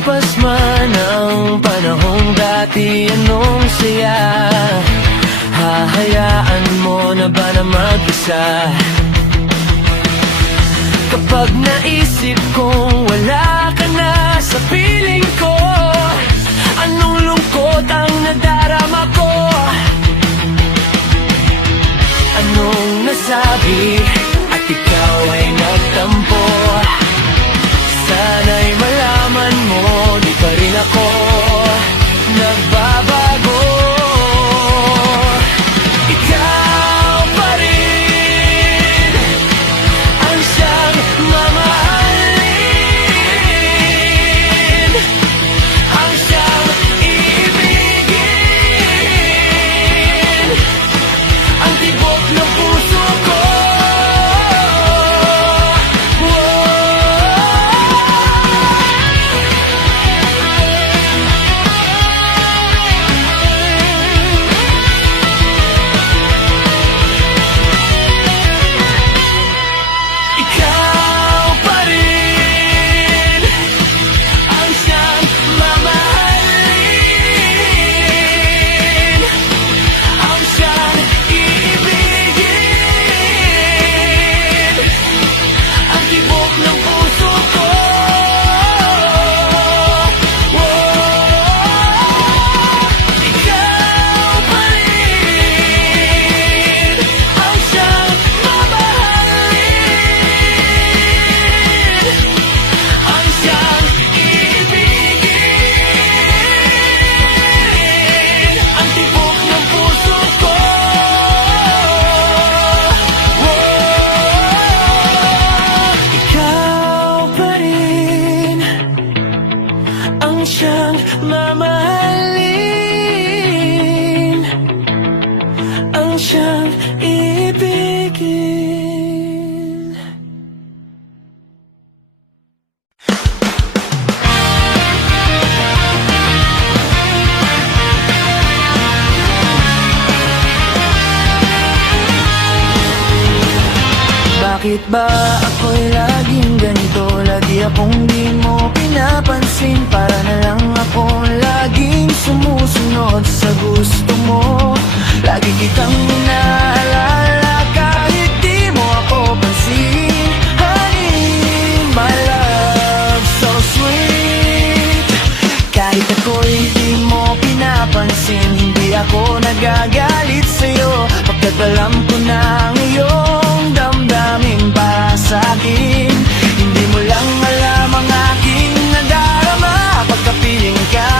Lumipas man ang panahong dati, anong saya. Hahayaan mo na ba na mag-isa? Kapag naisip kong wala ka na sa piling ko, anong lungkot ang nadarama ko? Anong nasabi at ikaw ay nagtampo? Sana'y malaman mo, di pa rin ako nagbabago. Ikaw pa rin ang siyang mamahalin, ang siyang iibigin, ang tibok ng puso ko. Siyang mamahalin, ang siyang ibigin. Bakit ba ako'y laging ganito? Lagi akong di mo pinapansin. Para na lang akong laging sumusunod sa gusto mo. Lagi kitang inaalala kahit di mo ako pansin. Honey, my love, so sweet. Kahit ako'y di mo pinapansin, hindi ako nagagalit sa'yo. Pagkat alam ko na ang iyong damdamin para sa'kin. Hindi mo lang alam ang aking nadarama pagkapiling ka.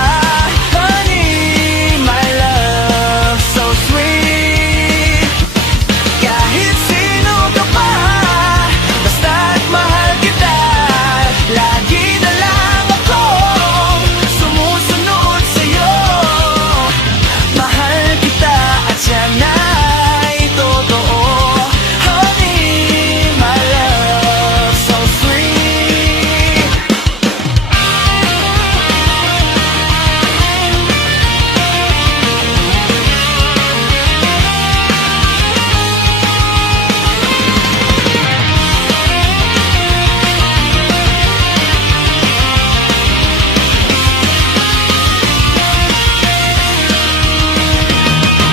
Honey, my love, so sweet. Kahit sino ka pa, basta't mahal kita. Lagi na lang akong sumusunod sa'yo. Mahal kita at yan ay totoo. Honey, my love, so sweet.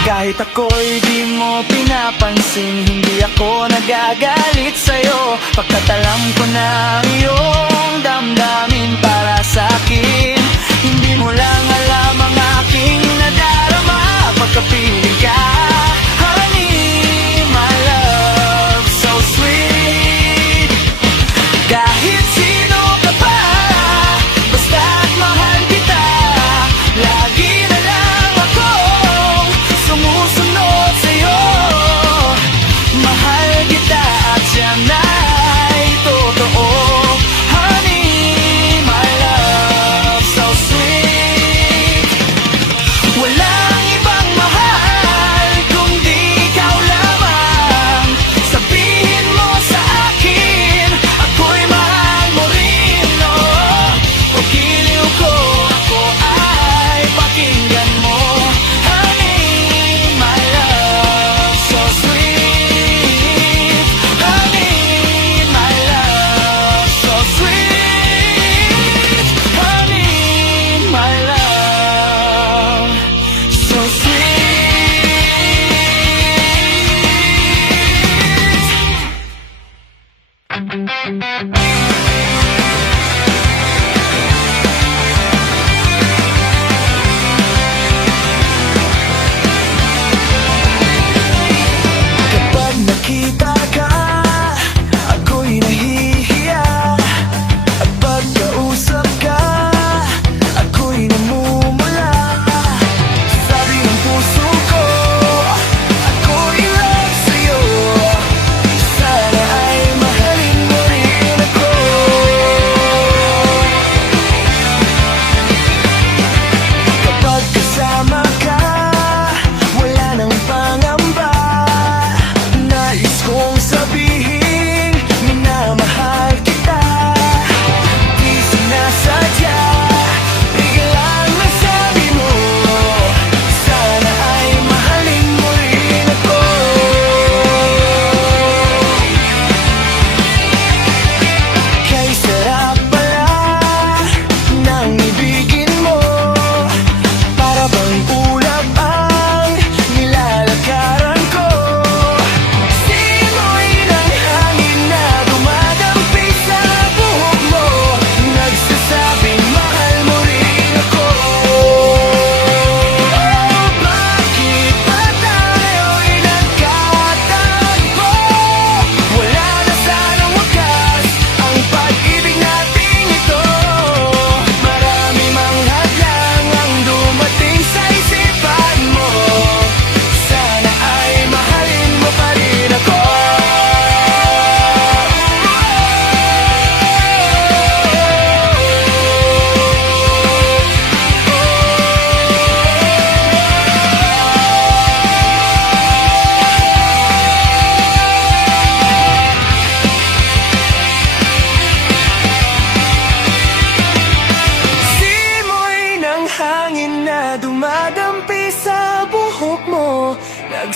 Kahit ako'y di mo pinapansin, hindi ako nagagalit sa'yo. Pagkat alam ko na ang iyong damdamin para sa'kin. Hindi mo lang alam ang aking nadarama pagkapiling ka. Honey, my love, so sweet. Kahit sino ka pa, basta't mahal kita. Lagi na lang akong sumusunod sa'yo. Mahal kita at yan ay totoo. Honey,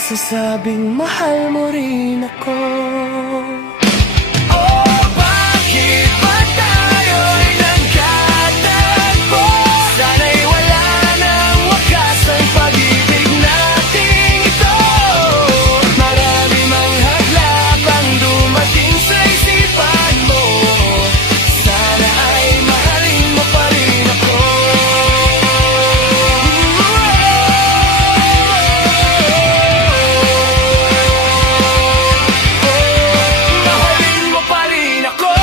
nagsasabing mahal mo rin ako. Oh, bakit ba tayo'y nagkatagpo? Sana'y wala nang wakas ang pag-ibig nating ito. Marami mang hadlang ang dumating sa isipan mo. Sana ay mahalin mo pa rin ako. Mahalin mo pa rin ako.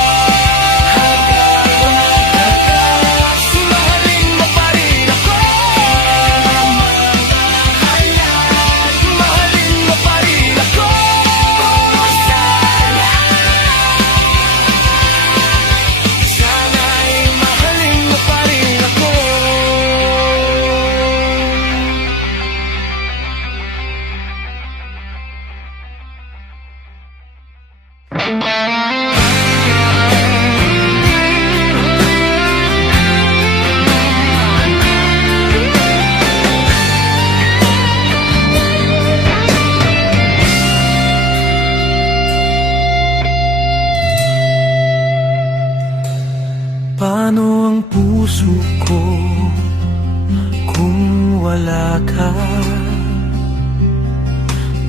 Mahalin mo pa rin ako. Mahalin mo pa rin ako. Sana ay mahalin mo pa rin ako. Paano ang puso ko kung wala ka?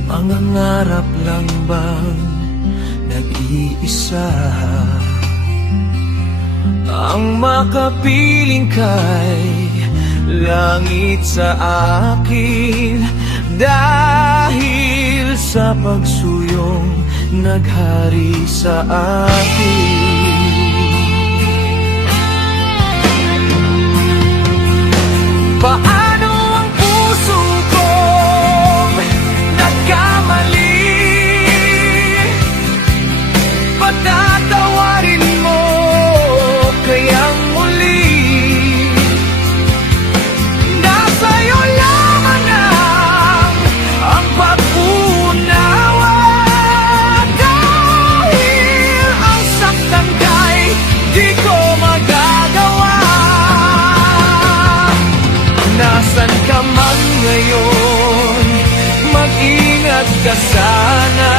Mangangarap lang bang nag-iisa? Ang makapiling kay langit sa akin dahil sa pagsuyong naghari sa akin. Paano ang puso kong nagkamali? Patatawarin mo kayang muli. Nasa'yo lamang ang pag-unawa. Dahil ang saktan kay di ko magagawa. Nasaan ka man ngayon, mag-ingat ka sana.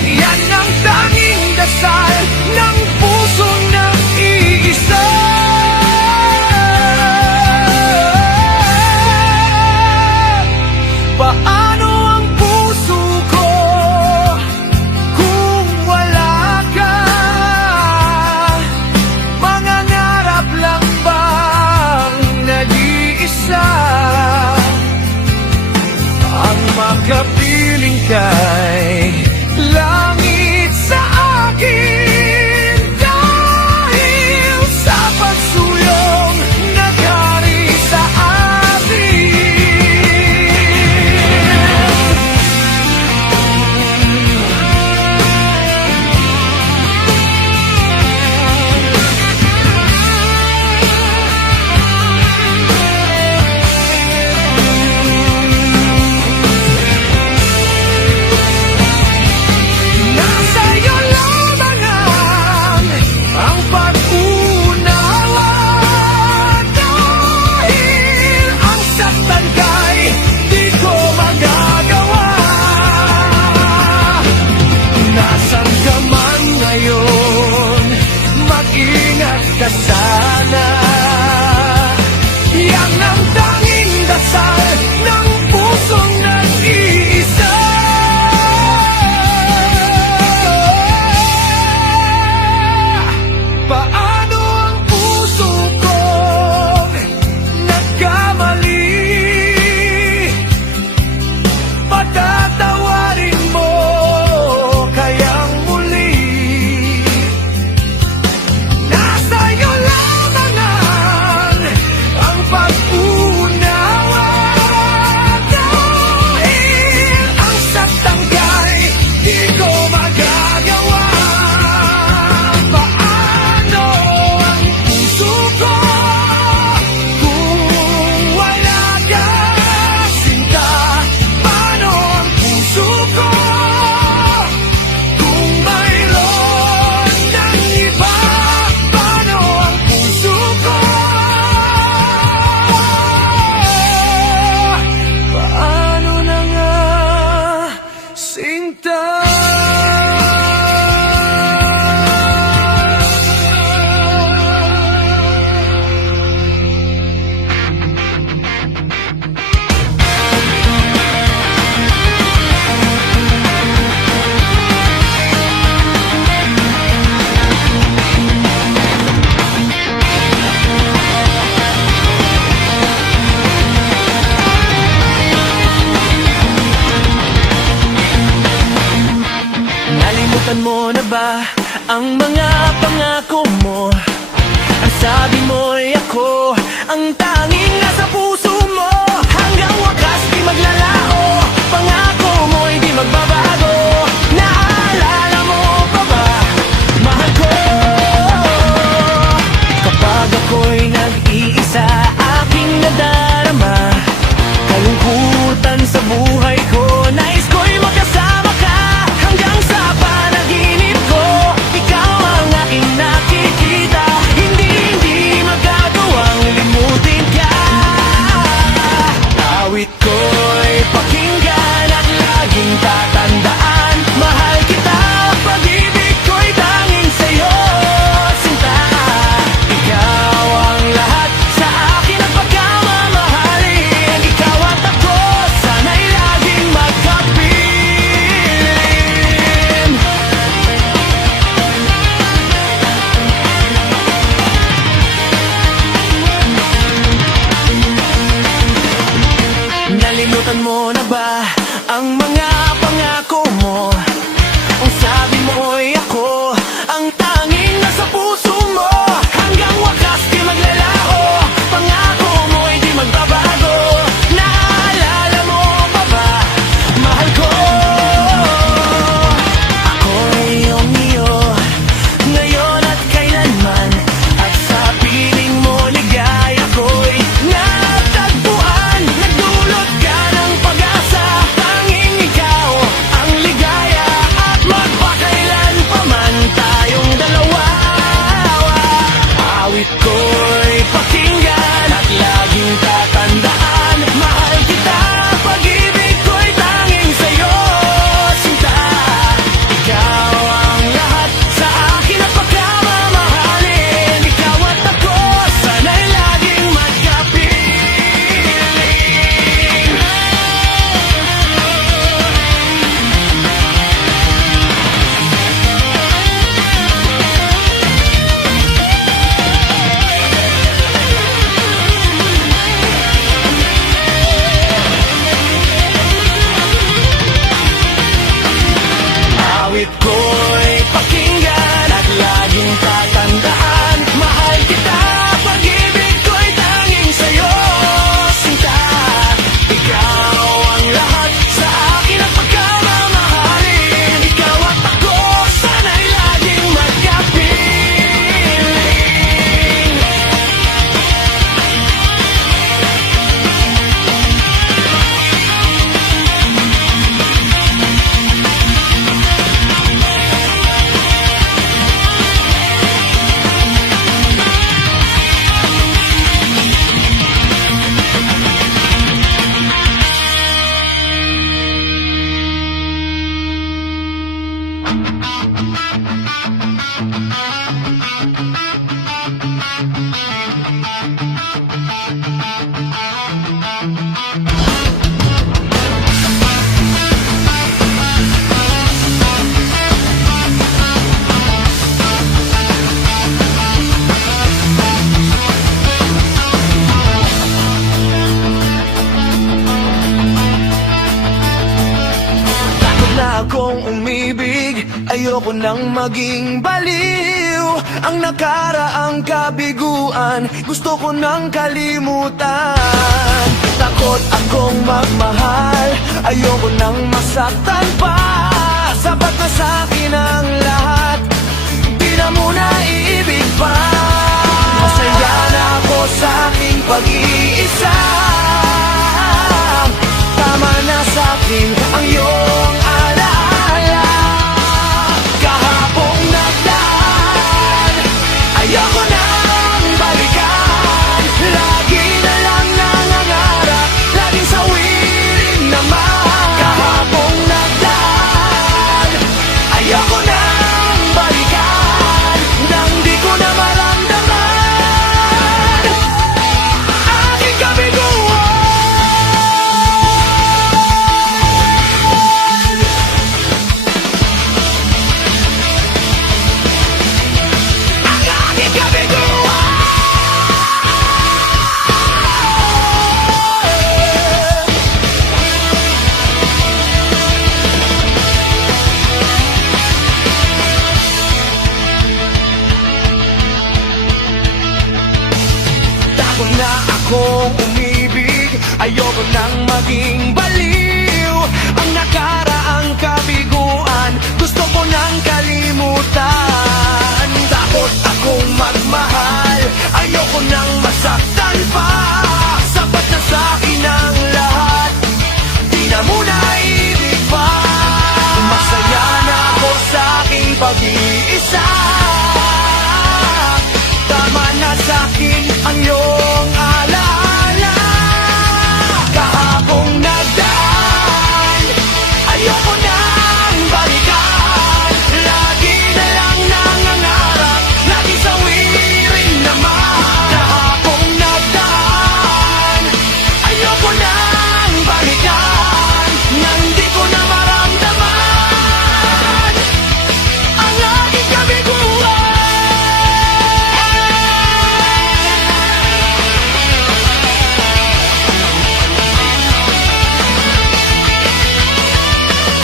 Yan ang tanging dasal ng pusong nag-iisa. Paano ang puso ko kung wala ka? Mangangarap lang bang nag-iisa? Ang makapiling kay langit sa akin dahil sa pagsuyong naghari sa atin. Nasa'yo lamang ang pag-unawa. Dahil ang saktan kay di ko magagawa. Nasaan ka man ngayon, mag-ingat ka sana. Yan ang tanging dasal ng pusong nag-iisa. Paano ang puso kong nagkamali? Patatawarin mo kayang muli. Nasa'yo lamang Ayoko nang maging baliw. Ang nakaraang kabiguan gusto ko nang kalimutan. Takot akong magmahal, ayoko nang masaktan pa. Sapat na sa'kin ang lahat, di na muna iibig pa. Masaya na ako sa aking pag-iisa. Tama na sa'kin ang iyong alaala. Kahapong nagdaan, ayoko nang balikan. Lagi na lang nangangarap, laging sawirin naman. Kahapong nagdaan, ayoko nang balikan. Nang di ko na maramdaman aking kabiguan. Takot na akong umibig, ayoko nang maging baliw. Ang nakaraang kabiguan gusto ko nang kalimutan. Takot akong magmahal, ayoko nang masaktan pa. Sapat na sa'kin ang lahat, di na muna ibig pa. Masaya na ako sa aking pag-iisa. Tama na sa'kin ang iyong alaala. Kahapong nagdaan, ayoko nang balikan. Lagi na lang nangangarap, lagi sawirin naman. Kahapong nagdaan, ayoko nang balikan. Nang di ko na maramdaman ang aking kabiguan.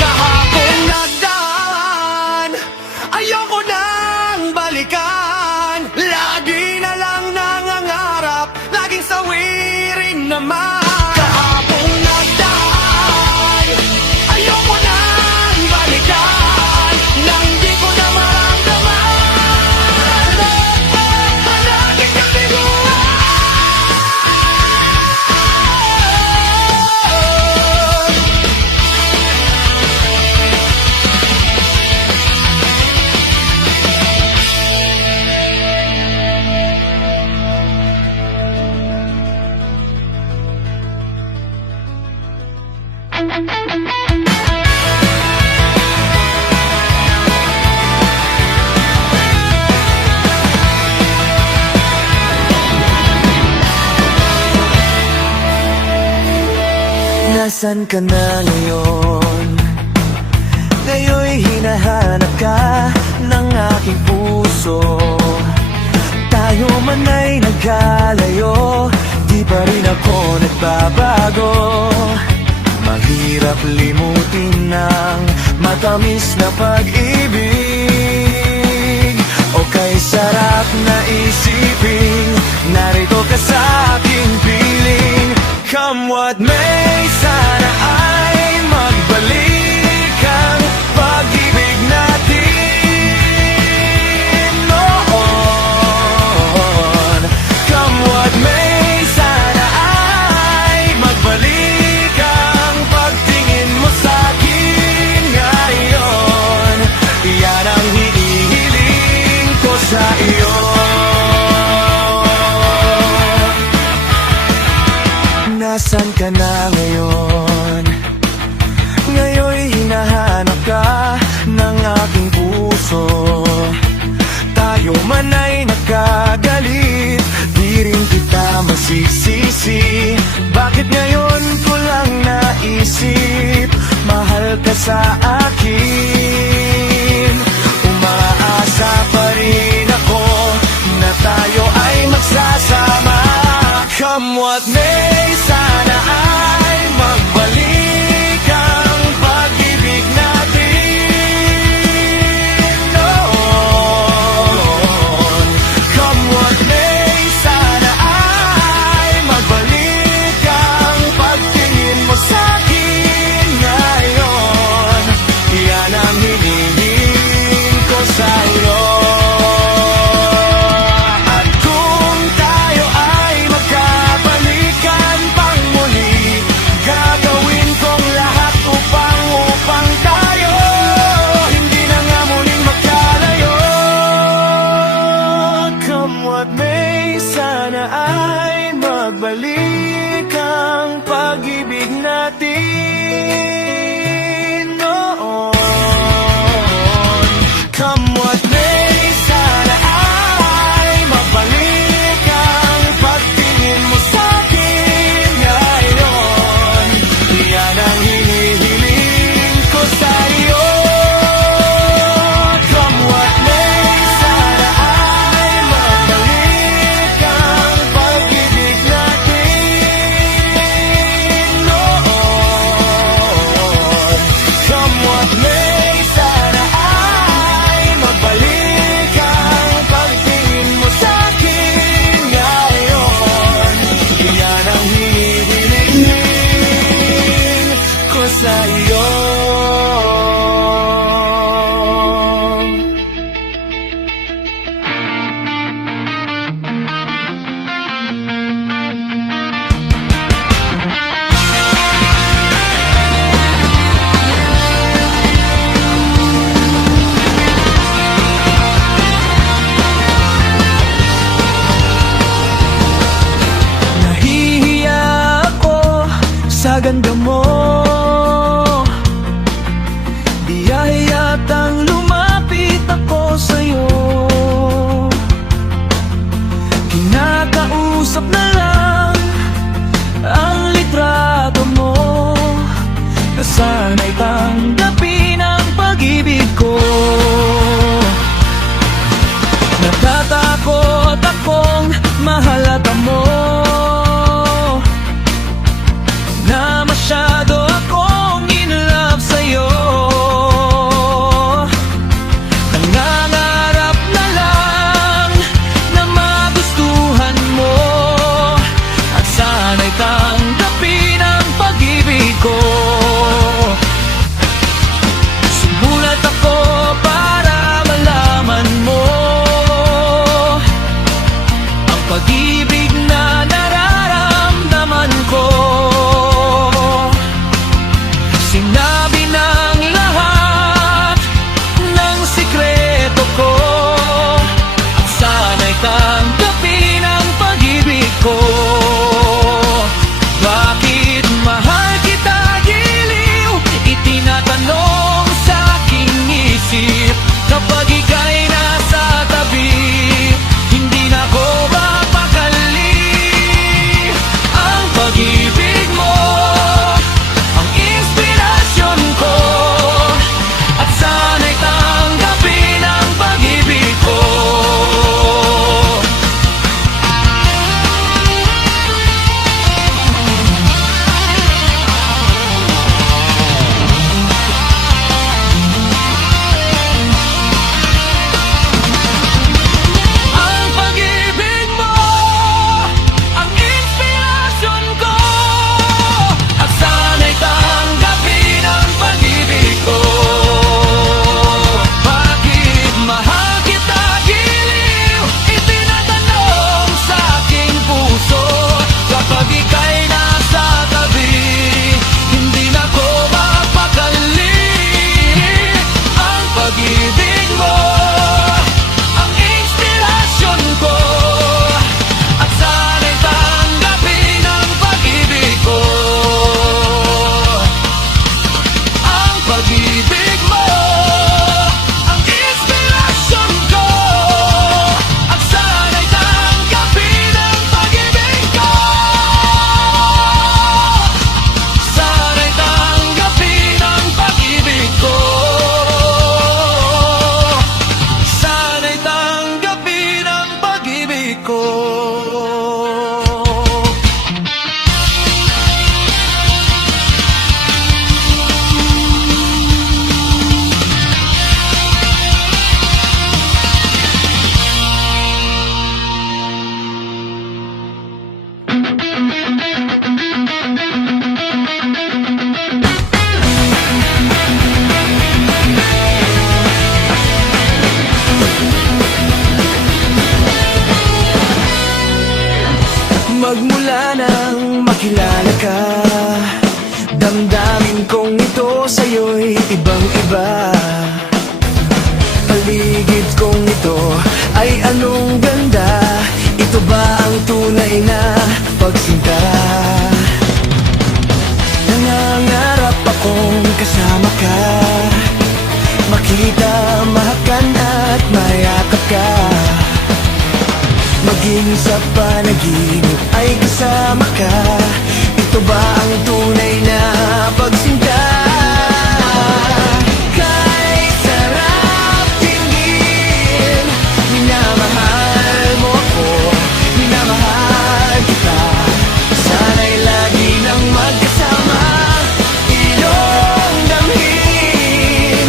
Kahapong nagdaan, ayoko nang balikan. Lagi na lang nangangarap, laging sawirin naman. Kahapong nagdaan, ayoko nang balikan. Nang di ko na maramdaman ang aking kabiguan. Nasaan ka na ngayon? Ngayon'y hinahanap ka ng aking puso. Tayo man ay nagkalayo, di pa rin ako nagbabago. Mahirap limutin ang matamis na pag-ibig. O kay sarap na isipin, narito ka sa aking piling. Come what may, sana ay magbalik ang pag-ibig natin noon. Come what may, sana ay magbalik ang pagtingin mo sa'kin ngayon. Yan ang hinihiling ko sa iyo. Nasaan ka na ngayon? Ngayon'y hinahanap ka ng aking puso. Tayo man ay nagkagalit, di rin kita masisisi. Bakit ngayon ko lang naisip, mahal ka sa akin. Umaasa pa rin ako na tayo ay magsasama. Come what may, sana ay magbalik ang pag-ibig natin. sana ay magbalik ang pag-ibig natin noon. Come what may, sana ay magbalik ang pagtingin mo sa'kin ngayon. Yan ang hinihiling ko sa'yo. Come what may, sana ay magbalik ang pag-ibig natin noon. Come what may, sana ay magbalik ang pagtingin mo sa'kin ngayon. Yan ang hinihiling ko sa'yo. Nahihiya ako sa ganda mo. Di yatang lumapit ako sa'yo. Kinakausap na lang ang litrato mo. Nasanay tanggapin ang pag-ibig ko. Natatakot akong mahalata mo na masyado akong in love sa'yo. Nangangarap na lang na magustuhan mo at sana'y tanggapin ang pag-ibig ko. Sumulat ako para malaman mo ang pag-ibig na nararamdaman ko. Sinabi ng lahat ng sikreto ko at sana'y tanggapin ang pag-ibig ko. Bakit mahal kita giliw? Itinatanong sa aking isip. Kapag ika'y nasa tabi, hindi na ko mapakali. Ang pag-ibig mo ang inspirasyon ko at sana'y tanggapin ang pag-ibig ko. Ang pag-ibig mo ang inspirasyon ko at sana'y tanggapin ang pag-ibig ko. Bakit mahal kita giliw? Itinatanong sa aking puso. Kapag ika'y nasa tabi, hindi na ko mapakali. Ang pag-ibig mo ang inspirasyon ko at sana'y tanggapin ang pag-ibig ko. Ang pag-ibig mo ang inspirasyon ko at sana'y tanggapin ang pag-ibig ko. Sana'y tanggapin ang pag-ibig ko. Sana'y tanggapin ang pag-ibig ko. Magmula nang makilala ka, damdamin kong ito sa'yo'y ibang-iba. Paligid kong ito ay anong ganda. Ito ba ang pagsinta. Nangangarap akong kasama ka, makita, mahakan at mayakap ka. Maging sa panaginip ay kasama ka. Ito ba ang tunay na pagsinta? Kahit sarap tingin, minamahal mo ako, minamahal kita. Sana'y lagi nang magkasama, iyong damhin,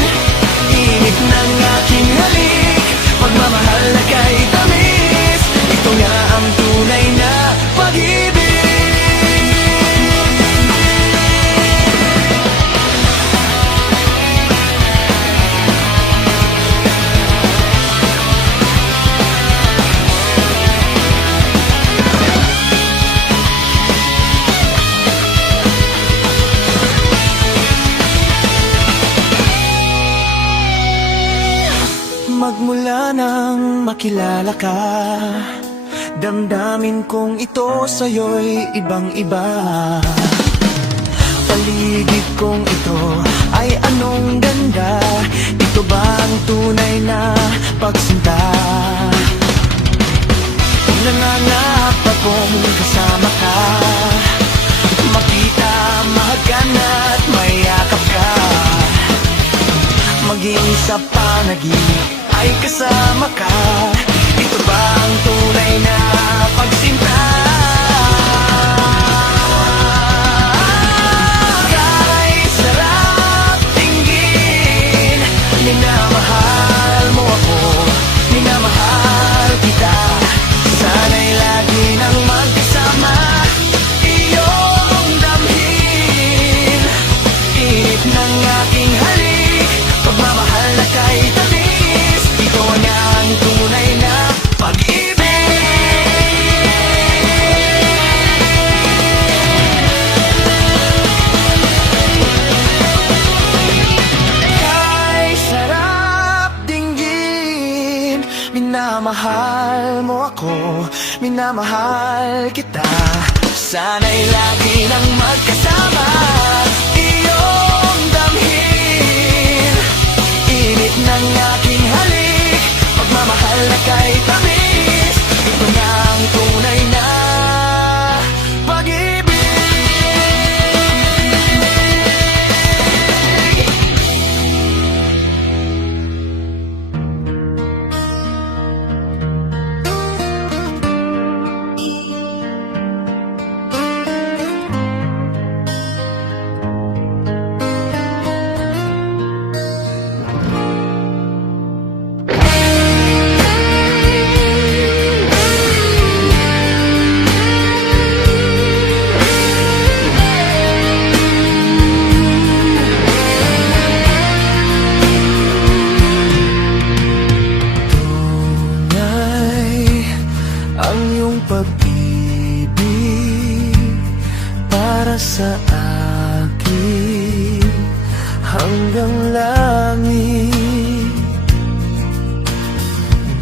init ng aking halik, pagmamahal na kay tamis. Ito nga ang tunay na pag-ibig. Magmula nang makilala ka, damdamin kong ito sa'yo'y ibang-iba. Paligid kong ito ay anong ganda. Ito ba ang tunay na pagsinta? Nangangarap akong kasama ka, makita, mahagan at mayakap ka. Maging sa panaginip ay kasama ka. Ito ba ang tunay na pagsinta? Kahit sarap tingin, minamahal mo ako, minamahal kita. Sana'y lagi nang magkasama, iyong damhin, init ng aking halik, pagmamahal na kay tamis. Ito nga ang tunay na pag-ibig. Kay sarap dinggin, minamahal mo ako, minamahal kita. Sana'y lagi nang magkasama, iyong damhin, init ng aking halik, pagmamahal na kay tamis. Ito na ang tunay na pag-ibig. Ang iyong pag-ibig para sa akin hanggang langit.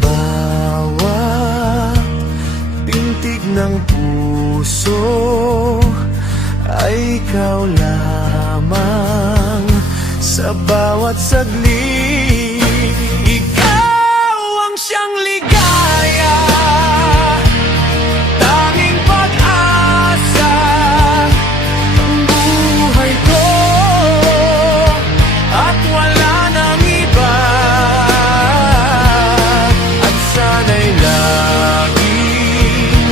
Bawat pintig ng puso ay ikaw lamang sa bawat saglit. Ikaw ang siyang ligaya, tanging pag-asa ng buhay ko, at wala nang iba. At sana'y laging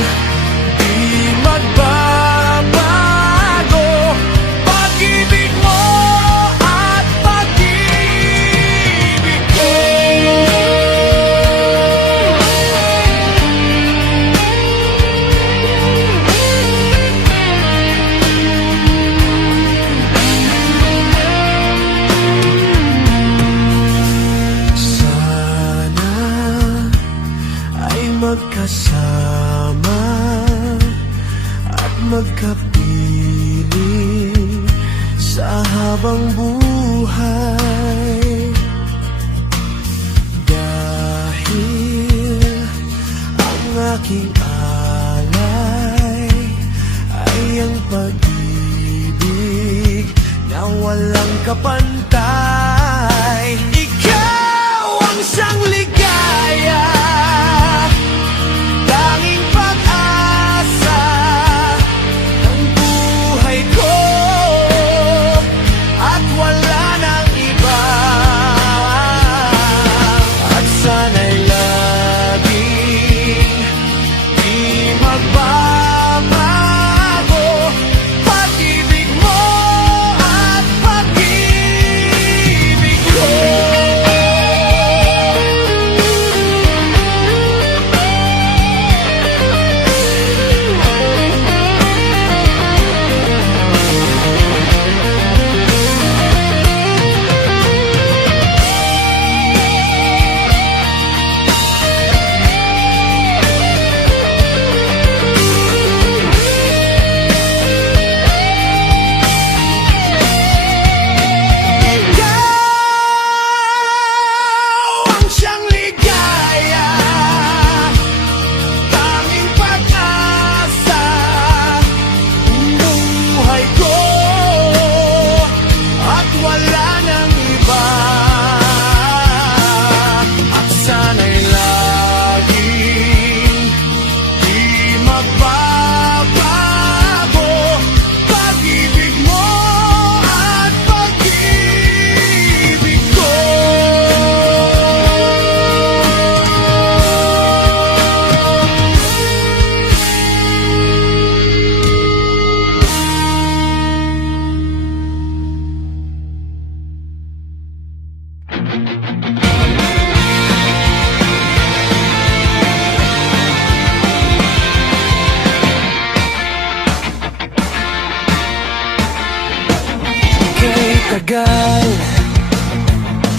di magbabago pag-ibig mo at pag-ibig ko. Sana ay magkasama at magkapiling sa habang buhay. Dahil ang aking alay pag-ibig na walang kapantay. Ikaw ang siyang ligaya, tanging pag-asa ng buhay ko, at wala nang iba. At sana'y laging di magbabago pag-ibig mo at pag-ibig ko.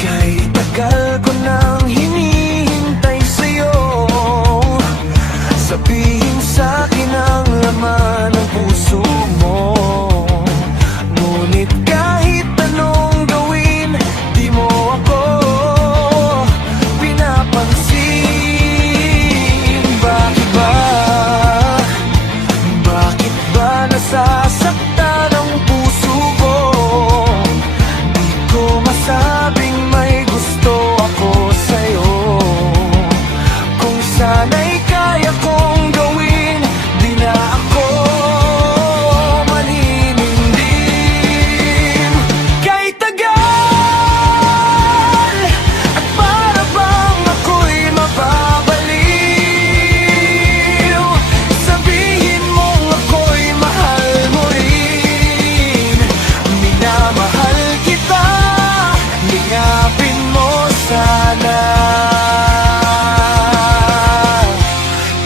Kay tagal ko nang hinihintay sa'yo. Sabihin sa'kin ang laman ng puso mo. Ngunit kahit anong gawin, di mo ako pinapansin. Bakit ba? Bakit ba nasasaktan ang puso ko? Sabing may gusto ako sa'yo. Kung sana'y kaya kong gawin, di na ako maninindim. Kahit tagal, at para bang ako'y mababaliw. Sabihin mong ako'y mahal mo rin. Minamahal kita, lingapin mo sana.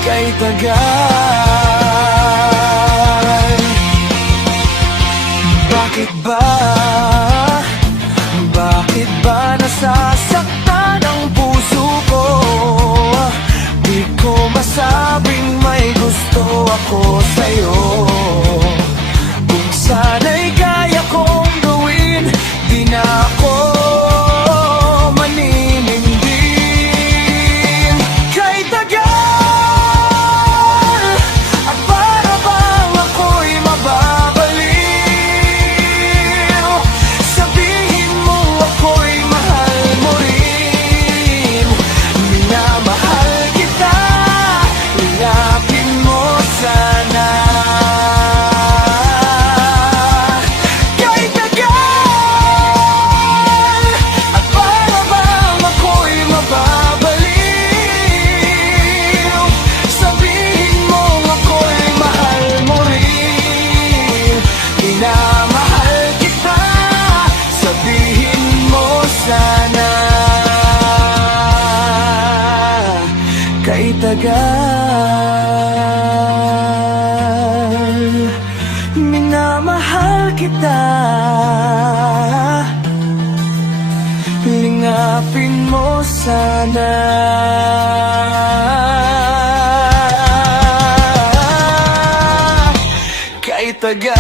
Kay tagal, bakit ba? Bakit ba nasasaktan ang puso ko? Di ko masabing may gusto ako sa'yo. Kung sana'y kaya kong gawin, di na ako tagal, minamahal kita. Lingapin mo sana. Kahit tagal.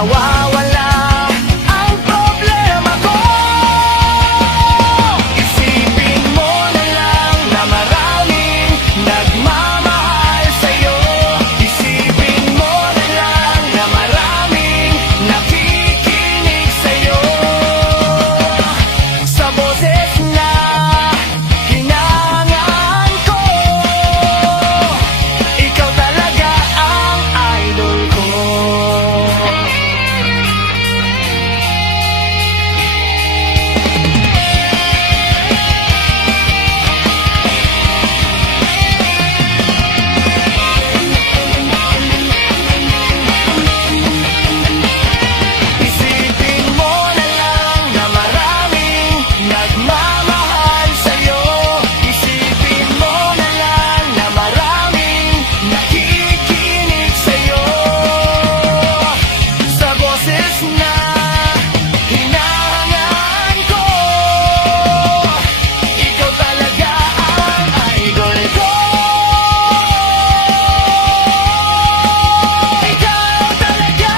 nawawala ang problema ko. Isipin mo na lang na maraming nagmamahal sa'yo. Isipin mo na lang na maraming nakikinig sa'yo. Sa boses na hinangaan ko, ikaw talaga ang idol ko. Isipin mo na lang na maraming nagmamahal sa'yo. Isipin mo na lang na maraming nakikinig sa'yo. Sa boses na hinahangaan ko, ikaw talaga ang idol ko. Ikaw talaga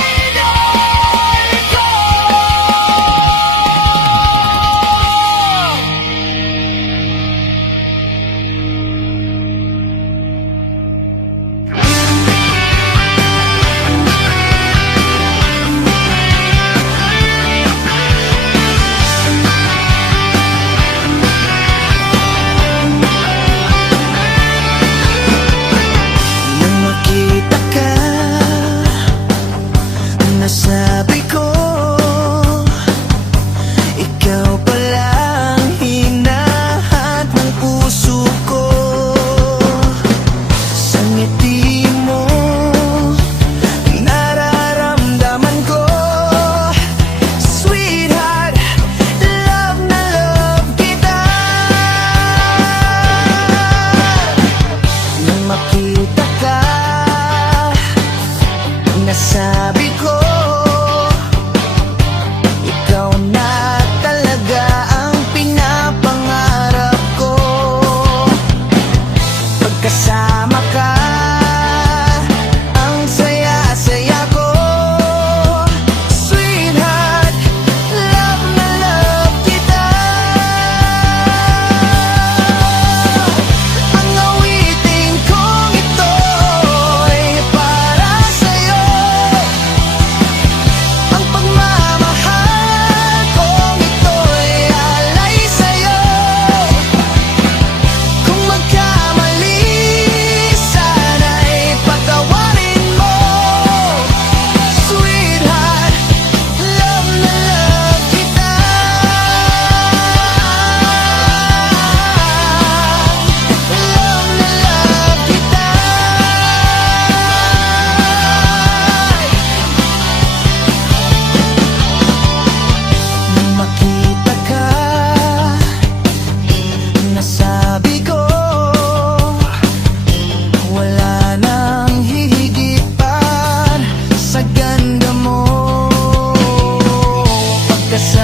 idol ko. Nang makita ka, nasabi ko, ikaw pala ang hinahat ng puso ko. Sa ngiti mo, nararamdaman ko, sweetheart, love na love kita. Nang makita ka, nasabi ko, ikaw na talaga ang pinapangarap ko. Pagkasama ka, ang saya-saya ko. Sweetheart, love na love kita. Ang awitin kong ito'y para sa'yo. Ang pagmamahal kong ito'y alay sa'yo. Kung magkamali, sana'y patawarin mo. Sweetheart, love na love kita. Love na love kita. Nang makita ka, nasabi ko, wala nang hihigitan sa ganda mo. Pagkasama